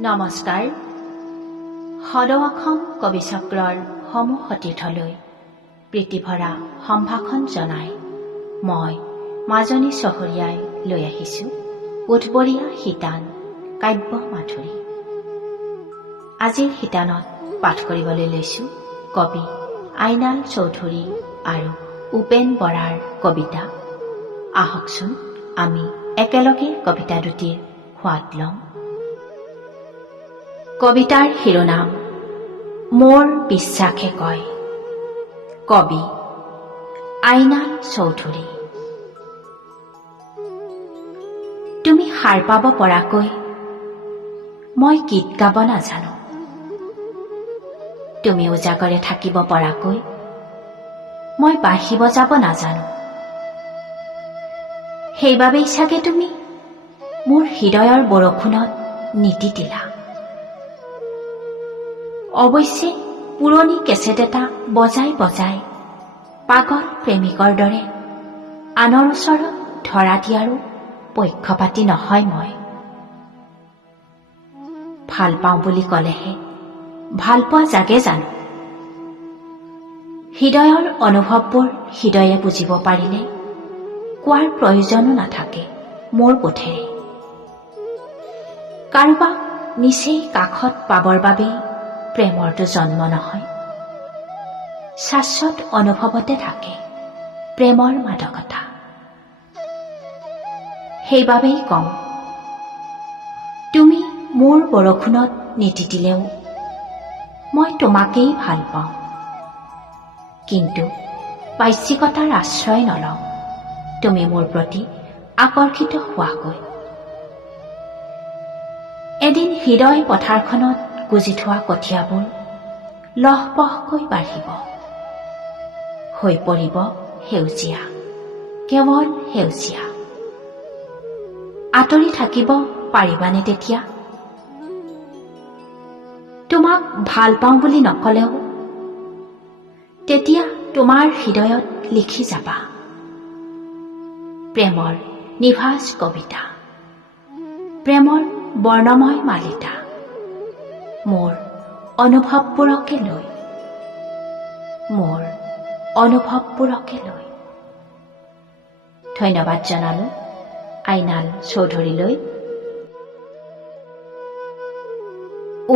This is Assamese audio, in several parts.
নমস্কাৰ। সদৌ অসম কবি চক্ৰৰ সমূহ সতীৰ্থলৈ প্ৰীতিভৰা সম্ভাষণ জনাই মই মাজনী চহৰীয়াই লৈ আহিছোঁ উঠবৰীয়া শিতান কাব্য মাধুৰী। আজিৰ শিতানত পাঠ কৰিবলৈ লৈছোঁ কবি আইনাল চৌধুৰী আৰু উপেন বৰাৰ কবিতা। আহকচোন আমি একেলগে কবিতা দুটিৰ সোৱাদ লওঁ। কবিতাৰ শিৰোনাম মোৰ বিশ্বাসে কয়। কবি আইনাল চৌধুৰী। তুমি সাৰ পাব পৰাকৈ মই গীত গাব নাজানো, তুমি উজাগৰে থাকিব পৰাকৈ মই বাঁহী বজাব নাজানো। সেইবাবেই চাগে তুমি মোৰ হৃদয়ৰ বৰষুণত নিতিতিলা। অৱশ্যে পুৰণি কেছেট এটা বজাই বজাই পাগল প্ৰেমিকৰ দৰে আনৰ ওচৰত ধৰা দিয়াৰো পক্ষপাতি নহয় মই। ভাল পাওঁ বুলি ক'লেহে ভাল পোৱা জাগে জানো? হৃদয়ৰ অনুভৱবোৰ হৃদয়ে বুজিব পাৰিলে কোৱাৰ প্ৰয়োজনো নাথাকে মোৰ বোধেৰে। কাৰোবাক নিচেই কাষত পাবৰ বাবেই প্ৰেমৰটো জন্ম নহয়, শাশ্বত অনুভৱতে থাকে প্ৰেমৰ মাদকতা। সেইবাবেই কওঁ, তুমি মোৰ বৰষুণত নিতিতিলেও মই তোমাকেই ভাল পাওঁ, কিন্তু বাহ্যিকতাৰ আশ্ৰয় নলওঁ তুমি মোৰ প্ৰতি আকৰ্ষিত হোৱাকৈ। এদিন হৃদয় পথাৰখনত গুজি থোৱা কঠীয়াবোৰ লহপহকৈ বাঢ়িব, হৈ পৰিব সেউজীয়া, কেৱল সেউজীয়া। আঁতৰি থাকিব পাৰিবানে তেতিয়া? তোমাক ভাল পাওঁ বুলি নকলেও তেতিয়া তোমাৰ হৃদয়ত লিখি যাবা প্ৰেমৰ নিভাঁজ কবিতা, প্ৰেমৰ বৰ্ণময় মালিতা, মোৰ অনুভৱবোৰকে লৈ, মোৰ অনুভৱবোৰকে লৈ। ধন্যবাদ জনালো আইনাল চৌধুৰীলৈ।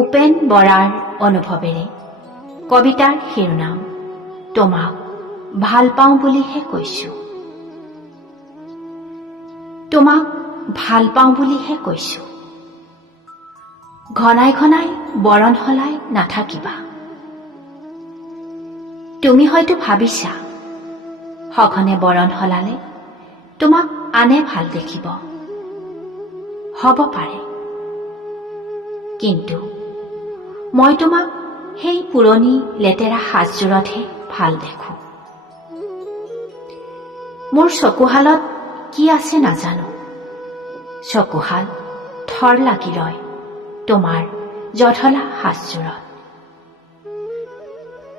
উপেন বৰাৰ অনুভৱেৰে কবিতাৰ শিৰোনাম তোমাক ভাল পাওঁ বুলিহে কৈছো। তোমাক ভাল পাওঁ বুলিহে কৈছো। ঘনাই ঘনাই বৰণ সলাই নাথাকিবা। তুমি হয়তো ভাবিছা সঘনে বৰণ সলালে তোমাক আনে ভাল দেখিব। হ'ব পাৰে, কিন্তু মই তোমাক সেই পুৰণি লেতেৰা সাজযোৰতহে ভাল দেখো। মোৰ চকুহালত কি আছে নাজানো, চকুহাল থৰ লাগি ৰয় তোমাৰ জধলা সাজযোৰত।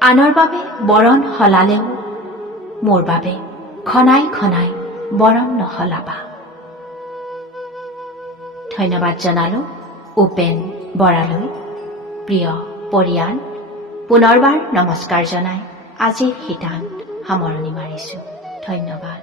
আনৰ বাবে বৰণ সলালেও মোৰ বাবে ঘনাই ঘনাই বৰণ নহলাবা। ধন্যবাদ জনালো উপেন বৰালৈ। প্ৰিয় পৰিয়াল, পুনৰবাৰ নমস্কাৰ জনাই আজিৰ শিতান সামৰণি মাৰিছো। ধন্যবাদ।